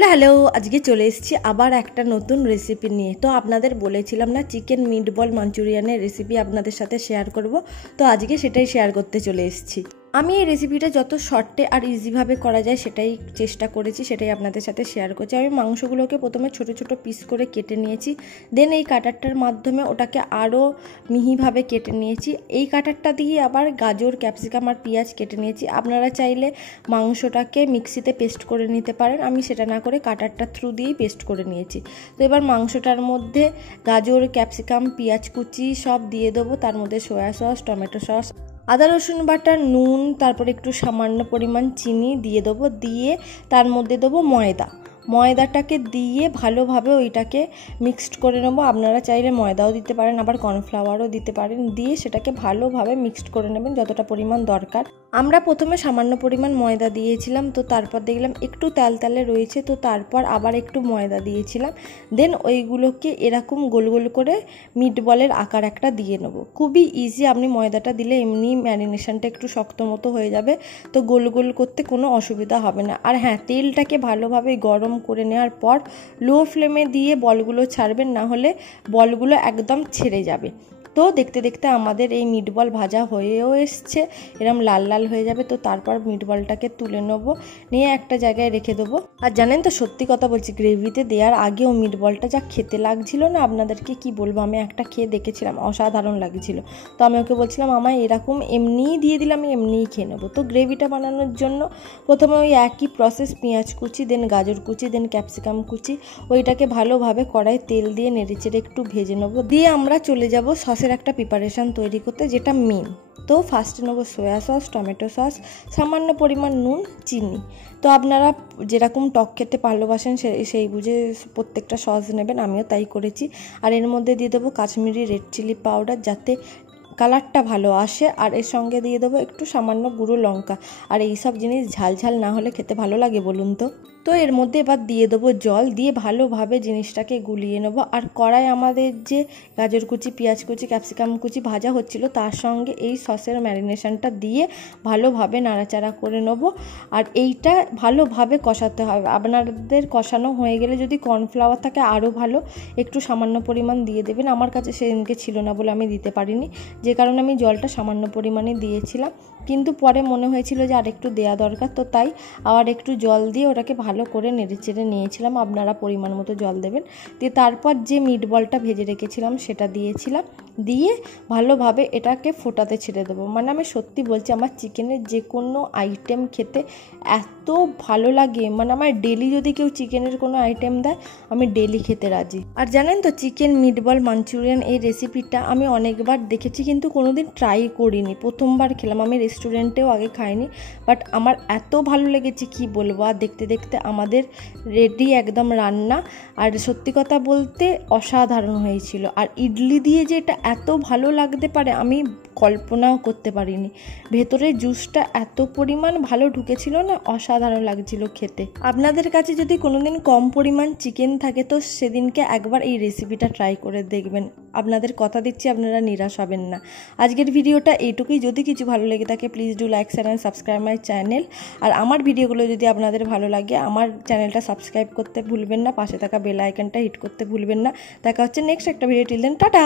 Hello hello আজকে চলে এসেছি আবার একটা নতুন রেসিপি নিয়ে। তো আপনাদের বলেছিলাম না চিকেন মিটবল মাঞ্চুরিয়ানের রেসিপি আপনাদের সাথে শেয়ার করব, তো আজকে সেটাই শেয়ার করতে চলে এসেছি। আমি এই রেসিপিটা যত শর্টে আর ইজিভাবে করা যায় সেটাই চেষ্টা করেছি, সেটাই আপনাদের সাথে শেয়ার করছি। আমি মাংসগুলোকে প্রথমে ছোট ছোট পিস করে কেটে নিয়েছি, দেন এই কাটারটার মাধ্যমে ওটাকে আরও মিহিভাবে কেটে নিয়েছি। এই কাটারটা দিয়ে আবার গাজর, ক্যাপসিকাম আর পেঁয়াজ কেটে নিয়েছি। আপনারা চাইলে মাংসটাকে মিক্সিতে পেস্ট করে নিতে পারেন, আমি সেটা না করে কাটারটা থ্রু দিয়েই পেস্ট করে নিয়েছি। তো এবার মাংসটার মধ্যে গাজর, ক্যাপসিকাম, পেঁয়াজ কুচি সব দিয়ে দেবো, তার মধ্যে সয়া সস, টমেটো সস, আদা রসুন বাটা, নুন, তারপর একটু সামান্য পরিমাণ চিনি দিয়ে দেবো। দিয়ে তার মধ্যে দেবো ময়দাটাকে দিয়ে ভালোভাবে ওইটাকে মিক্সড করে নেবো। আপনারা চাইলে ময়দাও দিতে পারেন, আবার কর্নফ্লাওয়ারও দিতে পারেন। দিয়ে সেটাকে ভালোভাবে মিক্সড করে নেবেন যতটা পরিমাণ দরকার। আমরা প্রথমে সামান্য পরিমাণ ময়দা দিয়েছিলাম, তো তারপর দেখলাম একটু তালে রয়েছে, তো তারপর আবার একটু ময়দা দিয়েছিলাম। দেন ওইগুলোকে এরকম গোল গোল করে মিটবলের আকার একটা দিয়ে নেব। খুবই ইজি, আপনি ময়দাটা দিলে এমনি ম্যারিনেশনটা একটু শক্ত মতো হয়ে যাবে, তো গোল গোল করতে কোনো অসুবিধা হবে না। আর হ্যাঁ, তেলটাকে ভালোভাবে গরম করে নেওয়ার পর লো ফ্লেমে দিয়ে বলগুলো ছাড়বেন, না হলে বলগুলো একদম ছেড়ে যাবে। তো দেখতে দেখতে আমাদের এই মিটবল ভাজা হয়েও এসছে, এরম লাল লাল হয়ে যাবে। তো তারপর মিটবলটাকে তুলে নেবো, নিয়ে একটা জায়গায় রেখে দেবো। আর জানেন তো, সত্যি কথা বলছি, গ্রেভিতে দেওয়ার আগেও মিটবলটা যা খেতে লাগছিল না, আপনাদেরকে কি বলবো। আমি একটা খেয়ে দেখেছিলাম, অসাধারণ লাগছিল। তো আমি ওকে বলছিলাম আমায় এরকম এমনিই দিয়ে দিলে আমি এমনিই খেয়ে নেবো। তো গ্রেভিটা বানানোর জন্য প্রথমে ওই একই প্রসেস, পেঁয়াজ কুচি, দেন গাজর কুচি, দেন ক্যাপসিকাম কুচি, ওইটাকে ভালোভাবে কড়াই তেল দিয়ে নেড়েচেড়ে একটু ভেজে নেবো। দিয়ে আমরা চলে যাব সসের একটা প্রিপারেশান তৈরি করতে, যেটা মেন। তো ফার্স্টে নেবো সয়া সস, টমেটো সস, সামান্য পরিমাণ নুন, চিনি। তো আপনারা যেরকম টক খেতে ভালোবাসেন সেই বুঝে প্রত্যেকটা সস নেবেন, আমিও তাই করেছি। আর এর মধ্যে দিয়ে দেবো কাশ্মীরি রেড চিলি পাউডার, যাতে কালারটা ভালো আসে। আর এর সঙ্গে দিয়ে দেবো একটু সামান্য গুঁড়ো লঙ্কা। আর এইসব জিনিস ঝাল ঝাল না হলে খেতে ভালো লাগে বলুন তো। তো এর মধ্যে এবার দিয়ে দেবো জল, দিয়ে ভালোভাবে জিনিসটাকে গুলিয়ে নেবো। আর কড়াই আমাদের যে গাজর কুচি, পেঁয়াজ কুচি, ক্যাপসিকাম কুচি ভাজা হচ্ছিল, তার সঙ্গে এই সসের ম্যারিনেশনটা দিয়ে ভালোভাবে নাড়াচাড়া করে নেবো। আর এইটা ভালোভাবে কষাতে হবে। আপনাদের কষানো হয়ে গেলে যদি কর্নফ্লাওয়ার থাকে আরও ভালো, একটু সামান্য পরিমাণ দিয়ে দেবেন। আমার কাছে সেদিনকে ছিল না বলে আমি দিতে পারিনি, যে কারণে আমি জলটা সামান্য পরিমাণে দিয়েছিলাম। কিন্তু পরে মনে হয়েছিল যে আরেকটু দেওয়া দরকার, তো তাই আবার একটু জল দিয়ে ওটাকে ভালো করে নেড়েচেড়ে নিয়েছিলাম। আপনারা পরিমাণ মতো জল দেবেন। দিয়ে তারপর যে মিটবলটা ভেজে রেখেছিলাম সেটা দিয়েছিলাম, দিয়ে ভালোভাবে এটাকে ফোটাতে ছেড়ে দেবো। মানে আমি সত্যি বলছি, আমার চিকেনের যে কোনো আইটেম খেতে এত ভালো লাগে, মানে আমার ডেলি যদি কেউ চিকেনের কোনো আইটেম দেয় আমি ডেলি খেতে রাজি। আর জানেন তো, চিকেন মিটবল মাঞ্চুরিয়ান এই রেসিপিটা আমি অনেকবার দেখেছি, কিন্তু কোনোদিন ট্রাই করিনি। প্রথমবার খেলাম, আমি রেস্টুরেন্টেও আগে খাইনি, বাট আমার এত ভালো লেগেছে কি বলবো। আর দেখতে দেখতে আমাদের রেডি একদম রান্না। আর সত্যি কথা বলতে অসাধারণ হয়েছিল। আর ইডলি দিয়ে যে এটা এত ভালো লাগতে পারে আমি কল্পনাও করতে পারিনি। ভেতরে জুসটা এত পরিমাণ ভালো ঢুকেছিল না, অসাধারণ লাগছিল খেতে। আপনাদের কাছে যদি কোনোদিন কম পরিমাণ চিকেন থাকে, তো সেদিনকে একবার এই রেসিপিটা ট্রাই করে দেখবেন। আপনাদের কথা দিচ্ছি, আপনারা নিরাশ হবেন না। আজকের ভিডিওটা এইটুকুই। যদি কিছু ভালো লেগে থাকে please do like, share and subscribe my channel. আর আমার ভিডিওগুলো যদি আপনাদের ভালো লাগে আমার চ্যানেলটা সাবস্ক্রাইব করতে ভুলবেন না, পাশে থাকা বেল আইকনটা হিট করতে ভুলবেন না। দেখা হচ্ছে নেক্সট একটা ভিডিও। Till then, tata.